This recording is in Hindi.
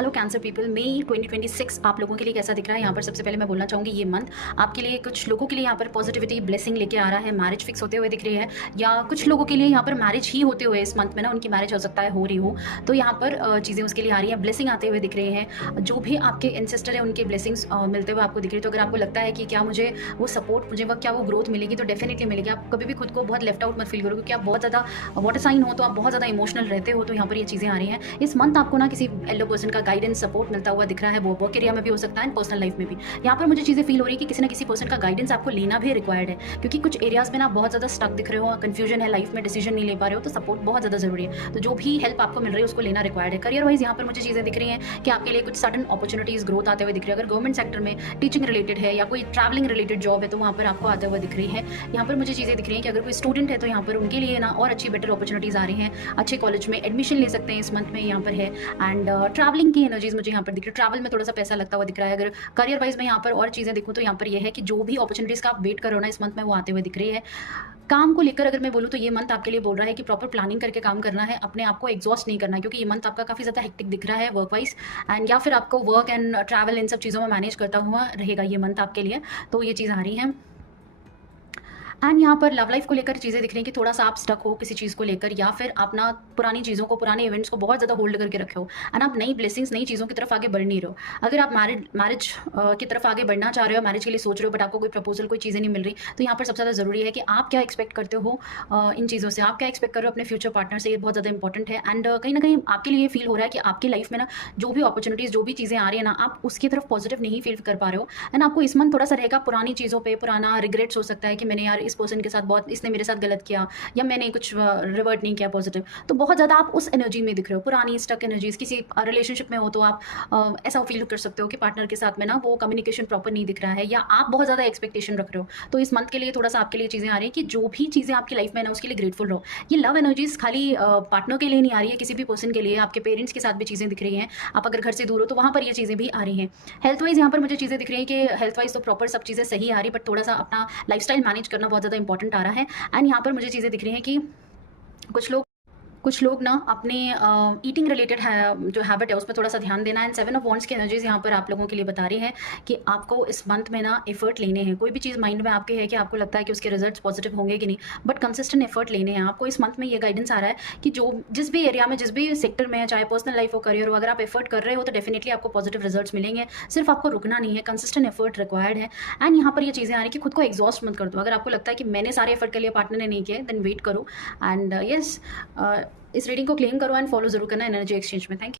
हेलो कैंसर पीपल, मई 2026 आप लोगों के लिए कैसा दिख रहा है? यहाँ पर सबसे पहले मैं बोलना चाहूँगी ये मंथ आपके लिए, कुछ लोगों के लिए यहाँ पर पॉजिटिविटी ब्लेसिंग लेके आ रहा है। मैरिज फिक्स होते हुए दिख रही है, या कुछ लोगों के लिए यहाँ पर मैरिज ही होते हुए इस मंथ में ना उनकी मैरिज हो सकता है, हो रही हो। तो यहाँ पर चीज़ें उसके लिए आ रही हैं, ब्लेसिंग आते हुए दिख रही हैं। जो भी आपके एंसेस्टर है उनके ब्लेसिंग्स मिलते हुए आपको दिख रही है। तो अगर आपको लगता है कि क्या मुझे वो सपोर्ट, मुझे क्या वो ग्रोथ मिलेगी, तो डेफिनेटली मिलेगी। आप कभी भी खुद को बहुत लेफ्ट आउट मत फील करो, क्योंकि आप बहुत ज़्यादा वाटर साइन हो, तो आप बहुत ज़्यादा इमोशनल रहते हो। तो यहाँ पर ये चीज़ें आ रही हैं। इस मंथ आपको ना किसी एल्डर पर्सन का गाइडेंस सपोर्ट मिलता हुआ दिख रहा है। वो वर्क एरिया में भी हो सकता है एंड पर्सनल लाइफ में भी। यहाँ पर मुझे चीज़ें फील हो रही है कि किसी ना किसी पर्सन का गाइडेंस आपको लेना भी रिक्वायर्ड है, क्योंकि कुछ एरियाज में ना बहुत ज़्यादा स्टक दिख रहे हो, कंफ्यूजन है लाइफ में, डिसीजन नहीं ले पा रहे हो, तो सपोर्ट बहुत ज़्यादा जरूरी है। तो जो भी हेल्प आपको मिल रही है उसको लेना रिक्वायर्ड है। करियर वाइज यहाँ पर मुझे चीज़ें दिख रही हैं कि आपके लिए कुछ सडन अपॉर्चुनिटीज ग्रोथ आते हुए दिख रही है। अगर गवर्नमेंट सेक्टर में टीचिंग रिलेटेड है या कोई ट्रैवलिंग रिलेटेड जॉब है तो वहाँ पर आपको आते हुए दिख रही है। यहाँ पर मुझे चीज़ें दिख रही हैं कि अगर कोई स्टूडेंट है तो यहाँ पर उनके लिए ना और अच्छी बेटर अपॉर्चुनिटीज आ रही हैं, अच्छे कॉलेज में एडमिशन ले सकते हैं इस मंथ में यहाँ पर है। एंड ट्रैवलिंग की एनर्जीज मुझे यहाँ पर दिख रही है, ट्रैवल में थोड़ा सा पैसा लगता हुआ दिख रहा है। अगर करियर वाइज में यहाँ पर और चीज़ें देखूँ तो यहाँ पर यह है कि जो भी अपॉर्चुनिटीज़ का आप वेट करो ना इस मंथ में वो आते हुए दिख रही है। काम को लेकर अगर मैं बोलूँ तो ये मंथ आपके लिए बोल रहा है कि प्रॉपर प्लानिंग करके काम करना है, अपने आप को एग्जॉस्ट नहीं करना है, क्योंकि ये मंथ आपका काफ़ी ज़्यादा हेक्टिक दिख रहा है वर्क वाइज, एंड या फिर आपको वर्क एंड ट्रैवल इन सब चीज़ों में मैनेज करता हुआ रहेगा ये मंथ आपके लिए। तो ये चीज़ आ रही है। एंड यहाँ पर लव लाइफ को लेकर चीज़ें दिख रही हैं कि थोड़ा सा आप स्टक हो किसी चीज़ को लेकर, या फिर आप ना पुरानी चीज़ों को, पुराने इवेंट्स को बहुत ज़्यादा होल्ड करके रखे हो, एंड आप नई ब्लेसिंग्स, नई चीज़ों की तरफ आगे बढ़ नहीं रहे हो। अगर आप मैरिज की तरफ आगे बढ़ना चाह रहे हो, मैरिज के लिए सोच रहे हो, बट आपको कोई प्रपोजल, कोई चीज़ें नहीं मिल रही, तो यहाँ पर सबसे ज़्यादा ज़रूरी है कि आप क्या एक्सपेक्ट करते हो इन चीज़ों से, आप क्या एक्सपेक्ट कर रहे हो अपने फ्यूचर पार्टनर से। ये बहुत ज़्यादा इंपॉर्टेंट है। एंड कहीं ना कहीं आपके लिए फील हो रहा है कि आपकी लाइफ में ना जो भी अपॉर्चुनिटीज़, जो भी चीज़ें आ रही है ना, आप उसकी तरफ पॉजिटिव नहीं फील कर पा रहे हो। एंड आपको इस मंथ थोड़ा सा रहेगा पुरानी चीज़ों पर, पुराना रिग्रेट्स हो सकता है कि मैंने यार इस पर्सन के साथ बहुत, इसने मेरे साथ गलत किया, या मैंने कुछ रिवर्ट नहीं किया पॉजिटिव। तो बहुत ज़्यादा आप उस एनर्जी में दिख रहे हो, पुरानी स्टक एनर्जीज। किसी रिलेशनशिप में हो तो आप ऐसा फील कर सकते हो कि पार्टनर के साथ में ना वो कम्युनिकेशन प्रॉपर नहीं दिख रहा है, या आप बहुत ज़्यादा एक्सपेक्टेशन रख रहे हो। तो इस मंथ के लिए थोड़ा सा आपके लिए चीज़ें आ रही है कि जो भी चीज़ें आपकी लाइफ में ना उसके लिए ग्रेटफुल रहो। ये लव एनर्जीज खाली पार्टनर के लिए नहीं आ रही है, किसी भी पर्सन के लिए, आपके पेरेंट्स के साथ भी चीज़ें दिख रही हैं। आप अगर घर से दूर हो तो वहाँ पर ये चीज़ें भी आ रही हैं। हेल्थ वाइज यहाँ पर मुझे चीज़ें दिख रही हैं कि हेल्थ वाइज तो प्रॉपर सब चीज़ें सही आ रही, बट थोड़ा सा अपना लाइफस्टाइल मैनेज करना बहुत ज़्यादा इंपॉर्टेंट आ रहा है। एंड यहाँ पर मुझे चीज़ें दिख रही हैं कि कुछ लोग ना अपने ईटिंग रिलेटेड है, जो हैबिट है उस पर थोड़ा सा ध्यान देना। एंड 7 ऑफ वॉन्ड्स की एनर्जीज यहाँ पर आप लोगों के लिए बता रही है कि आपको इस मंथ में ना एफर्ट लेने हैं। कोई भी चीज़ माइंड में आपके है कि आपको लगता है कि उसके रिजल्ट्स पॉजिटिव होंगे कि नहीं, बट कंसिस्टेंट एफर्ट लेने हैं आपको। इस मंथ में ये गाइडेंस आ रहा है कि जो जिस भी एरिया में, जिस भी सेक्टर में, चाहे पर्सनल लाइफ हो, करियर हो, अगर आप एफर्ट कर रहे हो तो डेफिनेटली आपको पॉजिटिव रिजल्ट्स मिलेंगे। सिर्फ आपको रुकना नहीं है, कंसिस्टेंट एफर्ट रिक्वायर्ड है। एंड यहाँ पर ये चीज़ें आ रही है कि खुद को एग्जॉस्ट मत कर दो। अगर आपको लगता है कि मैंने सारे एफर्ट कर लिया, पार्टनर ने नहीं किया, देन वेट करो। एंड यस, इस रीडिंग को क्लेम करो एंड फॉलो जरूर करना एनर्जी एक्सचेंज में। Thank you.